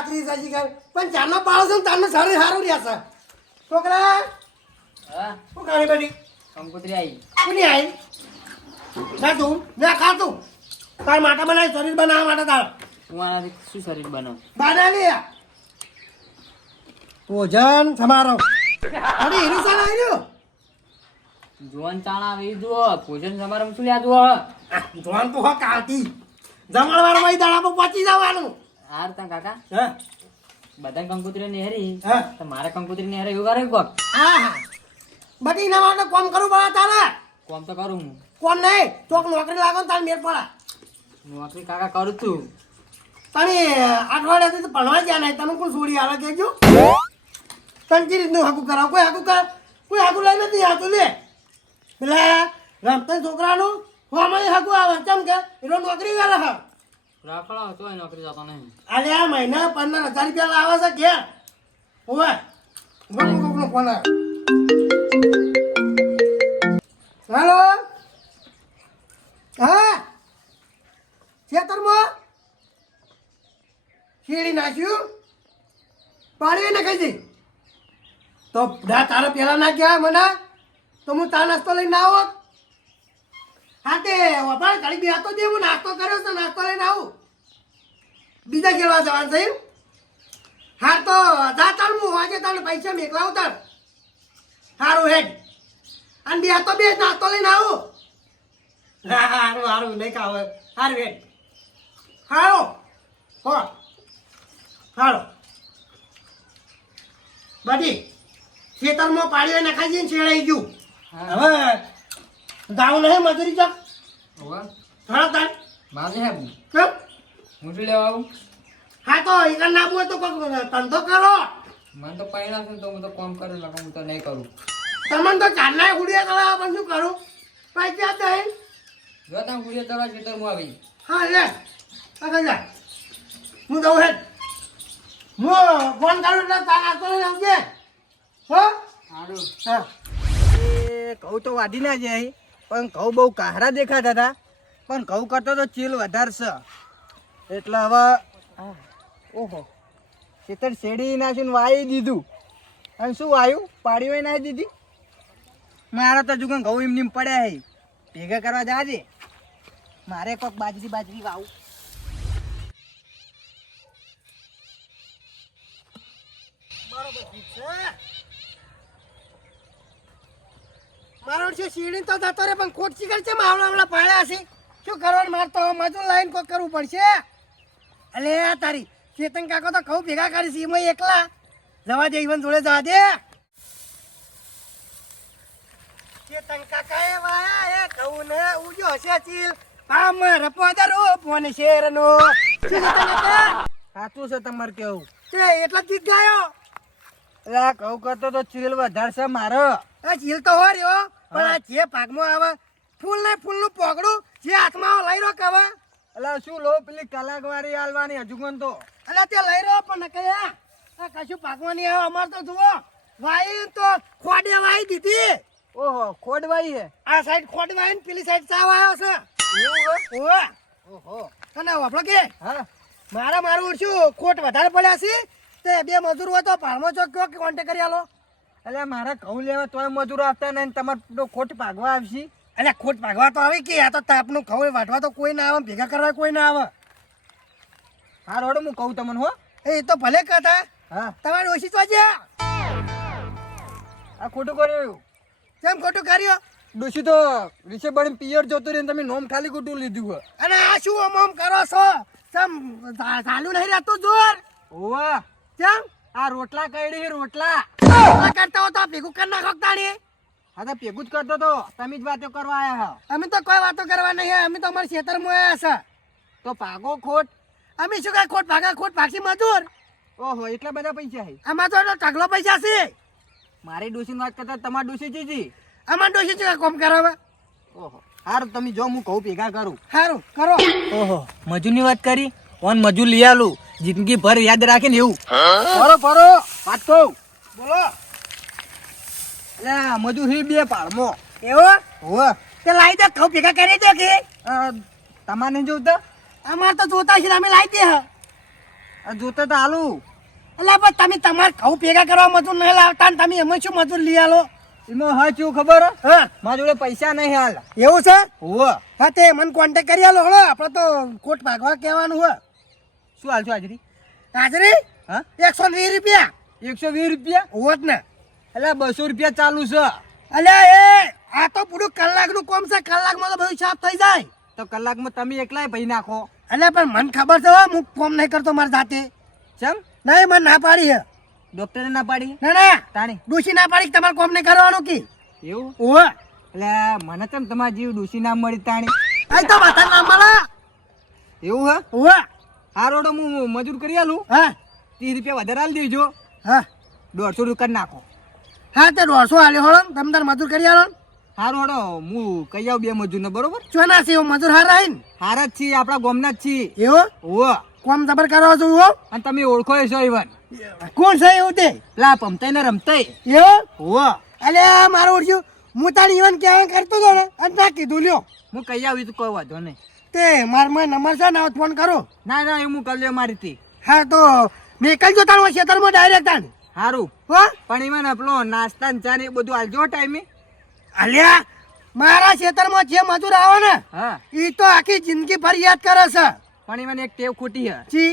ખાતરી સાચી કર પણ ચાનો પાડો છે તારને શરીર સારું રહ્યા છે છોકરા હા શું ખાણી બધી કંકોત્રી આવી કોની આવી ના તું ના ખા તું તાર માટે બનાવી શરીર બનાવવા માટે તાર હું આનાથી શું શરીર બનાવ બનાવી ભોજન સમારો અરે હીરું સાલ આવ્યો જોન ચાણા આવી જુઓ ભોજન સમારંભ શું લ્યા જુઓ જોન તો હો કાતી જમણવાર વઈ દાડા પર પહોંચી જવાનું હાર તા કાકા હે બધા કંકોત્રી નેહરી હા તો મારે કંકોત્રી નેહરે એવું કરે કોક હા હા બધી ના માટે કોમ કરું પડે તારે કોમ તો કરું હું કોમ નહીં ચોક નોકરી લાગો તાર મેળ પડે નોકરી કાકા કરું છું તમે અઠવાડિયાથી તો ભણવા ગયા નહીં તમે કોઈ છોડી આવે કેજો તને રીતનું હાકું કરાવ કોઈ હાકું કર કોઈ હાકું લઈ નથી આવતું લે પેલા રમતા છોકરાનું હોમાં હાકું આવે ચમ કે એનો નોકરી ગયેલો હા રાખડો તોય નોકરી જતો નહીં અરે આ મહિના 15,000 રૂપિયા આવે છે ઘેર ઓવે કોકનો ફોન આવ્યો હેલો હા ખેતરમાં શેરડી નાખ્યું પાણી ને કહી દઈ તો તારા પેલા ના કહેવાય મને તો હું તાર નાસ્તો લઈને આવો હા તે વપાળ ઘડી બે તો દે હું નાસ્તો કર્યો છે નાસ્તો લઈને આવું બીજા ખેડવા જવાનું થયું હા તો જા તાર હું વાગે તારે પૈસા મેકલાવું તાર સારું હેડ અને બે તો બે નાસ્તો લઈને આવું હા સારું સારું નહીં ખાવ સારું હેડ સારું હો સારું બધી ખેતરમાં પાણી નાખાઈ જઈને છેડાઈ ગયું હવે ગાવ નહીં મજૂરી ચક હા તાર મારે હે કેમ હું શું લેવા આવું હા તો એકર ના હોય તો કોક ધંધો કરો મને તો પૈણા છે તો હું તો કામ કરું લખો હું તો નહીં કરું તમને તો ચાંદના ગુડિયા કરાવવા પણ શું કરું પૈસા દઈ જો તમે ગુડિયા તરવા ખેતરમાં આવી હા લે આગળ જા હું દઉં હેડ હું ફોન કરું એટલે તાર નાસ્તો લઈને આવજે હો સારું હા એ ઘઉં તો વાઢી ના જાય પણ ઘઉં બહુ કાહરા દેખાતા હતા પણ ઘઉં કરતો તો ચીલ વધારે છે એટલે હવે ઓહો ખેતર શેરડી નાખીને વાવી દીધું અને શું વાયું પાડીઓ નાખી દીધી મારા તો હજુ કંઈ ઘઉં એમ નીમ પડ્યા હે ભેગા કરવા જાજે મારે કોઈક બાજરી વાવું બરોબર ઠીક છે મારો છે શીરડી તો જતો રે પણ ખોટ ચીકર છે માવડા પાડ્યા છે શું કરવાનું મારે તો મજૂર લાઈન કોક કરવું પડશે અલે તારી ચેતન કાકો તો કહું ભેગા કરી છે એમાં એકલા જવા દે ઈવન જોડે જવા દે ચેતન કાકા એ વાયા એ કહું ને ઉજો હશે ચીલ પામર પોદરો ફોન શેરનો સાચું છે તમારે કેવું તે એટલા ગીત ગાયો એટલે આ ઘઉં કરતો તો ચીલ વધારે છે મારો આ ચીલ તો હો રહ્યો પણ આ જે ભાગમાં આવે ફૂલ ને ફૂલ નું પોગડું જે હાથમાં આવે લઈ રહ્યો કવા એટલે શું લો પેલી કલાકવારી આલવાની હજુ કોણ તો અલા તે લઈ રહ્યો પણ કયા આ કશું ભાગમાં નહીં આવે અમાર તો જુઓ વાઈ તો ખોડે વાઈ દીધી ઓહો ખોડવાઈ હે આ સાઈડ ખોડ વાઈ ને પેલી સાઈડ ચાવ આવ્યો છે એવું ઓહો ઓહો અને આપણો કે હા મારું ઓળશું ખોટ વધારે પડ્યા છે તે બે મજૂર હોય તો ભાડમાં ચોક કયો કોન્ટેક કરી આલો એટલે મારા ઘઉં લેવા તોય મજૂરો આપતા નહીં તમારે ખોટ ભાગવા આવશે એટલે ખોટ ભાગવા તો આવે કે આ તો તાપનું ખવું વાટવા તો કોઈ ના આવે ભેગા કરવા કોઈ ના આવે હા રોડ હું કહું તમને હો એ તો ભલે કહેતા હા તમારે ઓછી તો છે આ ખોટું કર્યું કેમ ખોટું કર્યો ડોશી તો રીસે બળી પિયર જતો રહીને તમે નોમ ખાલી ખોટું લીધું હોય અને આ શું આમ કરો છો ચમ ચાલુ નહીં રહેતું જોર ઓવા કેમ આ રોટલા કઈડી રોટલા કરતા હો તો ભેગું કરી નાખો તાણી હા તો ભેગું જ કરતો તો તમે જ વાતો કરવા આવ્યા અમે તો કોઈ વાતો કરવા નહીં અમે તો અમારા ખેતરમાં આવ્યા છે તો ભાગો ખોટ અમે શું કઈ ખોટ ભાગી મજૂર ઓહો એટલા બધા પૈસા હે આમાં તો ઢગલો પૈસા છે મારી ડોશીની વાત કરતા તમારી ડોશી ચીજી અમાર ડોશી છે કોમ કરાવે ઓહો હારું તમે જો હું કહું ભેગા કરું સારું કરો ઓહો મજૂરની વાત કરી ઓન મજૂર લઈ આલું જિંદગી ભર યાદ રાખીને એવું ફરો વાત કહું બોલો એટલે મજૂર હી બે પાડમો એવો હો તે લાવી દે કહું ભેગા કરી દો કે તમારે નહીં જોતા અમાર તો જોતા છે અમે લાવી દે આ જોતો તો હાલું. એટલે પણ તમે તમારે ઘઉં ભેગા કરવા મજૂર નહીં લાવતા ને તમે એમાં શું મજૂર લઈ આલો? એમાં હા શું ખબર હે? હા મારા જોડે પૈસા નહીં હાલ. એવું છે? હોવે. હા તે મને કોન્ટેક કરી આલો હળો, આપણે તો કોટ ભાગવા કહેવાનું હોય. શું હાલ છું હાજરી? હાજરી હા 120 રૂપિયા 120 રૂપિયા? હોત ને. એટલે 200 રૂપિયા ચાલુ છે. અલ્યા એ આ તો પૂરું કલાકનું કામ છે, કલાકમાં તો બધું સાફ થઈ જાય. તો કલાકમાં તમે એકલાય ભાઈ નાખો. અલ્યા પણ મને ખબર છે હો, હું કામ નહીં કરતો મારી જાતે. ચમ? નહીં મને ના પાડી છે. ડોક્ટરે ના પાડી? ના ના તાણી ડૂસી ના પાડી કે તમારે કામ નહીં કરવાનું કી. એવું? ઓવે એટલે મને ચમ તમારા જીવ ડોશી ના મળી તાણી? આ તો માથા ના મળે. એવું હે? ઓવે હારો તો હું મજૂર કરી આલું. હા 30 રૂપિયા વધારે આલી દેજો. હા 150 રૂપિયા નાખો. હા તે 150 આલ્યો હળો, તમે તાર મજૂર કરી આલો. હારો હડો હું કહી આવું 2 મજૂર ને, બરોબર? ચોના છે મજૂર હારા આવીને હારા જ છીએ, આપણા ગામના જ છીએ. એવો ઓવે. કોમ જબર કરવા છું હો. અને તમે ઓળખો છો ઈવન કોણ છે એવું તે? પેલા પમતાઈ ને રમતાઈ. એવો ઓવે. અલ્યા મારું ઓળખ્યું, હું તારી ઈવન કહેવા કરતો હતો ને અને ના કીધું લ્યો. હું કહી આવી તો કોઈ વાંધો નહીં. તે મારો નંબર છે ને ફોન કરો. ના ના એવું કરી લ્યો મારી થી. હા તો નીકળજો તાર ખેતરમાં ડાયરેક્ટ તાણ. હારું. હો પણ ઈવન આપણો નાસ્તા ને ચા ને એ બધું આલજો ટાઈમે. અલ્યા મારા ખેતરમાં જે મજૂર આવે ને હા. ઈ તો આખી જિંદગી ભર યાદ કરે છે. પણ ઈવન એક ટેવ ખોટી છે. જી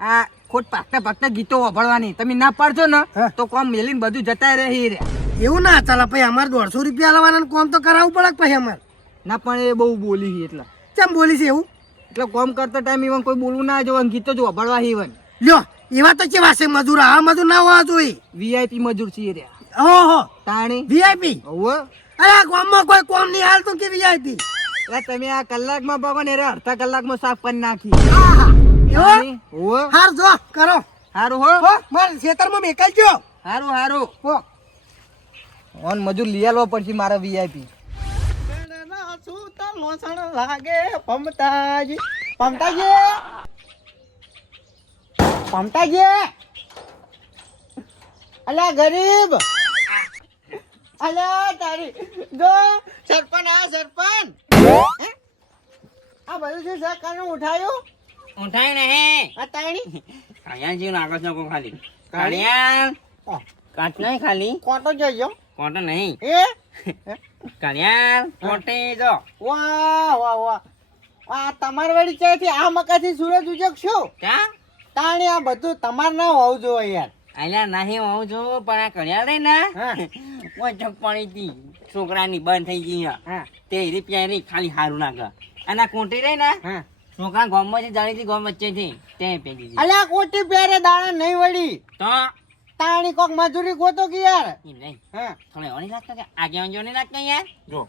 આ ખોટ પાકતા પાકતા ગીતો વાપરવાની. તમે ના પાડશો ને હા. તો કોમ મેલીને બધું જતા રહી રે. એવું ના ચાલે ભાઈ, અમારે 150 રૂપિયા લાવવાના કોમ તો કરાવવું પડે પછી અમારે. ના પણ એ બહુ બોલી છે એટલે. કેમ બોલી છે એવું? એટલે કોમ કરતા ટાઈમ ઈવન કોઈ બોલવું ના જોવાનું, ગીતો જ વાપરવા ઈવન. લ્યો એવા તો કેવા છે મજૂર, આવા મજૂર ના હોવા જોઈએ. વીઆઈપી મજૂર છીએ રે. ઓહો તાણી. વીઆઈપી. ઓવે. અરે ગામમાં કોઈ કોમ નહીં હાલતું કે વીઆઈપી. એટલે તમે આ કલાકમાં બાબા ને અડધા કલાકમાં સાફ કરી નાખી. આહા એવો તાણી. ઓવે. હાર જો કરો. હારું હો. હો માર ખેતરમાં મેકલજો. હારું હારું. હો ઓન મજૂર લઈ આલવા પડશે મારા વીઆઈપી. લાગે પમતાજી પમતાજી પમતાજી અલ્યા ગરીબ અલ્યા તારી જો સરપંચ આ સરપંચ આ બધું શું સરકારનું ઉઠાયું ઉઠાય નહીં. આ તાણી કાળિયાન જેવું નાખો છો કો ખાલી. કાળિયાન કાચ નહીં ખાલી, કોટો જોઈજો કોટો નહીં. એ કાળિયાન કોટે જો. વાહ વાહ વાહ આ તમાર વળી ચાથી આ મકાથી સૂરજ ઉજક શું ક્યાં તાણી આ બધું તમાર ના હોવું જોઈએ યાર. અલ્યા નહીં હોઉં છું પણ આ કળિયા રહી ને હા. ઓછક પડી હતી છોકરાની બંધ થઈ ગઈ હે. હા તે રી પ્યારી ખાલી હારું નાખે. અને આ કોટી રહી ને હા છોકરા ગામમાં જાણી હતી, ગામ વચ્ચે થી તે પેલી દીધી. અલ્યા કોટી પહેરે દાણા નહીં વળી તો તાણી કોક મજૂરી ગોતો કે યાર. એમ નહીં હા થોડો એવો નહીં લાગતો કે આગેવાન જો નહીં લાગતો યાર. જો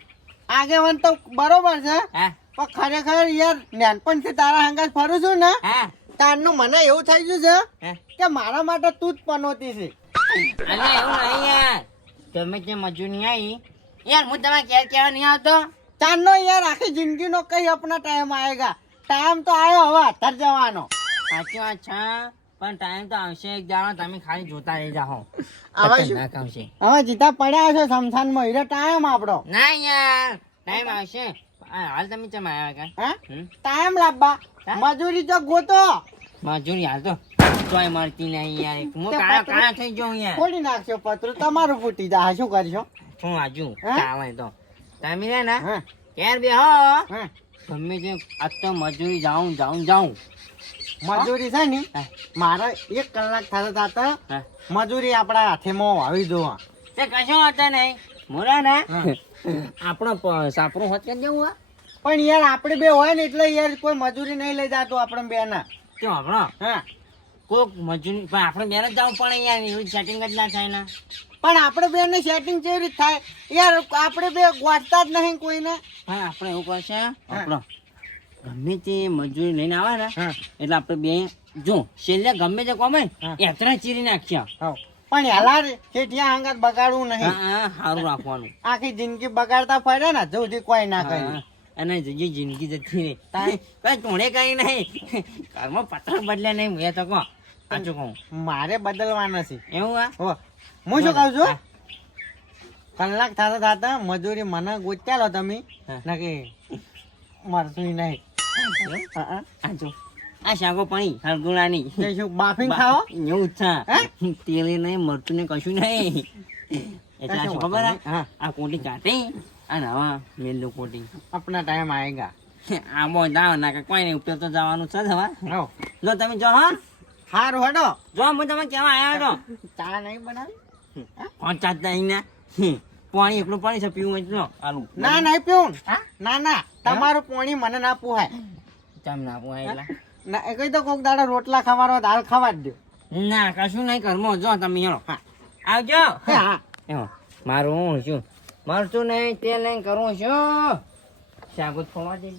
આગેવાન તો બરોબર છે હા પણ ખરેખર યાર નાનપણથી તારા હંગાત ફરું છું ને હા તારનું મને એવું થઈ ગયું છે હા. કે મારા માટે તું જ પનોતી છે. અલ્યા એવું નહીં યાર, તમે જે મજૂરી આવી યાર હું તમારે ક્યારે કહેવા નહીં આવતો. તારનો યાર આખી જિંદગીનો કઈ અપના ટાઈમ આયેગા. ટાઈમ તો આવ્યો હવે અત્યારે જવાનો. સાચી વાત છે પણ ટાઈમ તો આવશે એક દાડો, તમે ખાલી જોતા રહી જાઓ. હવે શું? ખતરનાક આવશે. હવે જીતા પડ્યા છે શમશાનમાં હીરે ટાઈમ આપણો. ના યાર ટાઈમ આવશે. હાલ તમે ચમ આવ્યા કા? હા હમ? ટાઈમ લાવવા હા? મજૂરી તો ગોતો મજૂરી હાલ તો તોય મળતી નહીં યાર. હું કાળા થઈ જાઉં યાર. ખોલી નાખશો પતરું તમારું ફૂટી જાય શું કરશો? હું આજુ હા? ચાલે તો તમે રે ને હા ક્યારે બે હો હા ગમે તે આજ તો મજૂરી જાઉં. મજૂરી છે ને હા. મારે 1 કલાક થતા થતા હા. મજૂરી આપણા હાથેમાં આવી જોવા. તે કશો હતો નહીં મોરા ને હા. આપણો સાપરું હોત કે જવું હા પણ યાર આપણે બે હોય ને એટલે યાર કોઈ મજૂરી નહીં લઈ જાતો આપણે બે ના. તો આપણો હા કોક મજૂરી પણ આપણે બેન જ જવું પડે યાર, એવું સેટિંગ જ ના થાય ને. પણ આપણે બે ને સેટિંગ કેવી રીતે થાય યાર? આપણે બે ગોઠતા જ નહીં કોઈને. હા આપણે એવું કરશે આપણો ગમે તે મજૂરી લઈને આવે ને હા એટલે આપણે બે જો છેલ્લે ગમે તે કોમે હા. એતરા ચીરી નાખ્યા. હા પણ યાર ઠેઠિયા હંગાત બગાડવું નહીં. હા સારું રાખવાનું. આખી જિંદગી બગાડતા ફરે ને જલ્દી કોઈ ના હા, કરી. અને જે જિંદગી જતી રહે કઈ ટોળે કઈ નહીં, ઘરમાં પથ્થર બદલે નહીં. મેં તો કહો સાચું કહું મારે બદલવા નથી. એવું હા હો હું શું કહું છું, હા. કલાક થતા થતા મજૂરી મને ગોત્યા લો તમે હા. ના કે મળતું નહીં. એવું? હા, હા. સાચું આ શાકો પાણી હરગુણાની તે શું બાફીને ખાઓ એવું જ છે તેલે નહીં મરતું ને કશું નહીં એટલે આ શું ખબર હે? હા આ કોટી કાઢી અને હવે મેંદુ કોટી अपना टाइम आएगा આમાં જાઓ ના કે કોઈ નહીં ઉપર તો જવાનું છે જ હવે आओ જો તમે જો હા हार हटो જો હું તમે કેવા આવ્યા છો चા नहीं बनावी કોણ ચાત નહીં ને પાણી એકલું પાણી છે પીવું એટલું આલુ ના નહીં પીવું હા ના ના તમારું પાણી મને ના પોહાય ચમ ના પોહાય એટલા ના એ કઈ તો કોક દાડો રોટલા ખાવાનો દાળ ખાવા જ દો ના કશું નહીં ઘરમાં જો તમે હેલો હા આવજો હા એવો મારું હું છું મરતું નહીં તે નહીં કરું છું શાક થોડા દે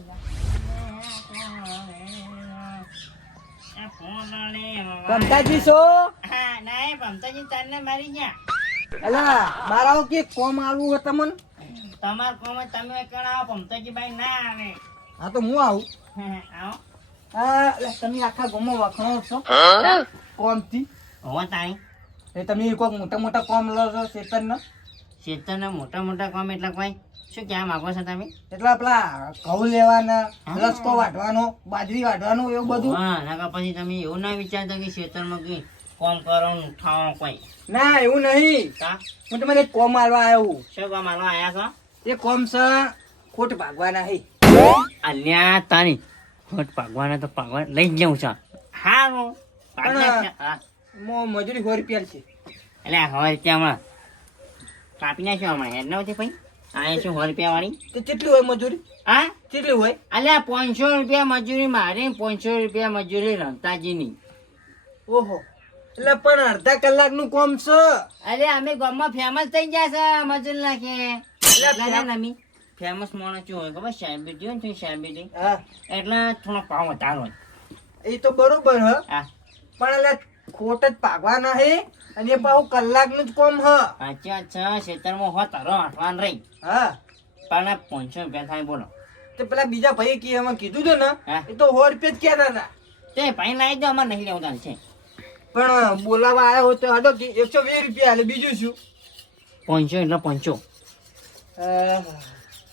પમતાજી છો હા નહીં ભમતાજી તારને મારી ગયા અલા મારા કે કોમ આવું હે તમને તમાર કોમ તમે કણ આવો ભમતાજી ભાઈ ના આવે હા તો હું આવું આવો તમે આખા ગામમાં વખણો છો કોમથી હો તાઈ એ તમે કોઈક મોટા મોટા કોમ લો છો ચેતનના ચેતનના મોટા મોટા કામ એટલે કોઈ શું ક્યાં માંગો છો તમે એટલે પેલા ઘઉં લેવાના રસકો વાઢવાનો બાજરી વાઢવાનો એવું બધું હા નકા પછી તમે એવું ના વિચારતા કે ખેતરમાં કઈ કોમ કરવાનું ઉઠાવો કોઈ ના એવું નહીં કા હું તમને એક કોમ આલવા આવ્યો શું કામ આલો આયા છો એ કોમ છે ખોટ ભાગવાના હે અલ્યા તારી ખોટ પાગવાના તો પાગવા લઈ જ જવું છે હારું મજૂરી 100 રૂપિયા છે એટલે હવે રૂપિયામાં કાપી નાખ્યો હમણાં હેડ નથી ભાઈ આ શું 100 રૂપિયા વાળી તો કેટલી હોય મજૂરી હા કેટલી હોય અલ્યા 500 રૂપિયા મજૂરી મારી 500 રૂપિયા મજૂરી રમતાજીની ઓહો એટલે પણ અડધા કલાકનું કોમ છે અરે અમે ગામમાં ફેમસ થઈ ગયા છે મજૂર નાખે એટલે અમે ફેમસ માણસ શું હોય ખબર સાહેબી હોય ને સાહેબી હા એટલે થોડો ભાવ વધારો હોય એ તો બરોબર હ હા પણ એટલે ખોટ જ ભાગવાના હે અને એ પાછું કલાકનું જ કોમ હ અચ્છા ખેતરમાં હો તારો આઠવાન રહી હા પણ 500 રૂપિયા થાય બોલો તો પેલા બીજા ભાઈ કે એમાં કીધું છે ને હા. એ તો 100 રૂપિયા જ કહેતા હતા તે ભાઈ લાવી દો અમારે નહીં લેવું તારે છે પણ બોલાવા આવ્યો હોય તો હડો કે 120 રૂપિયા હાલે બીજું શું 500 એટલે 500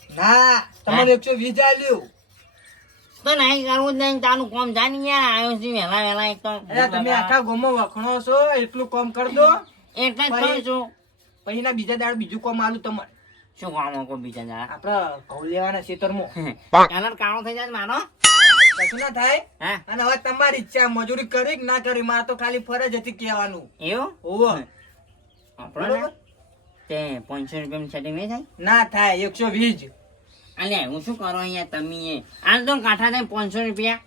ના તમારે 120 આલ્યું તો નહીં કરવું જ નહીં તારું કોમ જાણી યાર આવ્યો છે વહેલા વહેલા એક તો અરે તમે આખા ગામમાં વખણો છો એટલું કામ કરી દો એટલે જ કહું છું પછી ના બીજા દાડ બીજું કામ આલું તમારે શું કામ કોઈ બીજા જરા આપડે ઘઉં લેવાના ખેતરમાં કલર કાળો થઈ જાય મારો કશું ના થાય હા અને હવે તમારી ઈચ્છા મજૂરી કરી કે ના કરી મારે તો ખાલી ફરજ હતી કહેવાનું એવું ઓવો આપણો ને તે 500 રૂપિયાનું સેટિંગ નહીં થાય ના થાય 120 અલ્યા હું શું કરો અહીંયા તમે આજ તો કાંઠા થાય 500 રૂપિયા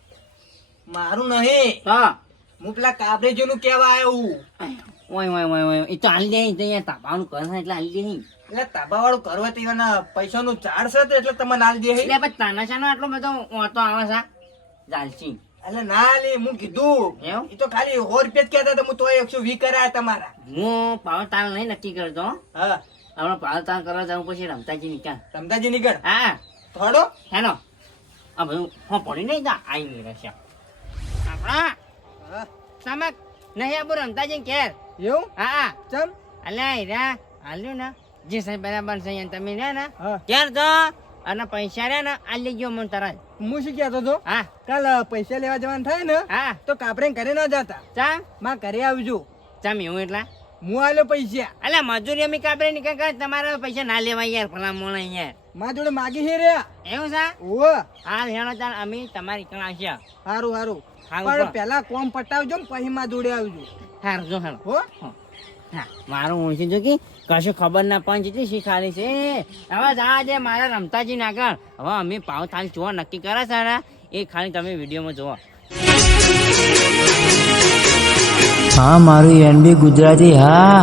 મારું નહીં તો હું પેલા કાબરેજી નું કેવા આવ્યો ઓય ઓય ઓય ઓય એ તો હાલ દે તો અહીંયા તાપાનું કર એટલે હાલ દે એટલે તાબા વાળું કરવા તો એના પૈસાનું ચાર્જ છે તો એટલે તમને હાલ દે એટલે પછી તાનાશાનો આટલો બધો ઓતો આવે છે ચાલશી એટલે ના લે હું કીધું એવું એ તો ખાલી 100 રૂપિયા જ કહેતા હતા હું તો 120 કરાયા તમારા હું પાવર તાલ નહીં નક્કી કરતો હા આપણે પાવર તાલ કરવા જાઉં પછી રમતાજી નીકળ રમતાજી નીકળ હા થોડો હેલો આ ભાઈ હું પડી નહીં જા આવી નહીં રહેશે આપણા હા સમક નહીં આબુ રમતાજી ઘેર એવું હા ચમ અલ્યા હીરા હાલ્યું ને જે સાહેબ બરાબર છે અહીંયા તમે રહ્યા ને હા ક્યારે તો અને પૈસા રહ્યા ને આલી ગયો મને તરત હું શું કહેતો હતો હા કાલ પૈસા લેવા જવાનું થાય ને હા તો કાપરે ઘરે ના જતા ચા માં ઘરે આવજો ચમ એવું એટલા હું આલ્યો પૈસા અલ્યા મજૂરી અમે કાપડે નીકળ કરે તમારા પૈસા ના લેવાય યાર ભલા મોણા યાર માં જોડે માગી હે રહ્યા એવું છે ઓ હાલ હેણો ચાલ અમે તમારી કણ આવશે હારું હારું હારું પણ તો. પેલા કોમ પટાવજો ને પછી માં જોડે આવજો હારું જો હેણો હો હા મારું ઓળખી જો કે કશું ખબર ના પણ જેટલી શીખાડી છે હવે જા જે મારા રમતાજી ના આગળ હવે અમે પાવ થાલ જોવા નક્કી કરે છે ને એ ખાલી તમે વિડીયોમાં જોવો હા મારું એનબી ગુજરાતી હા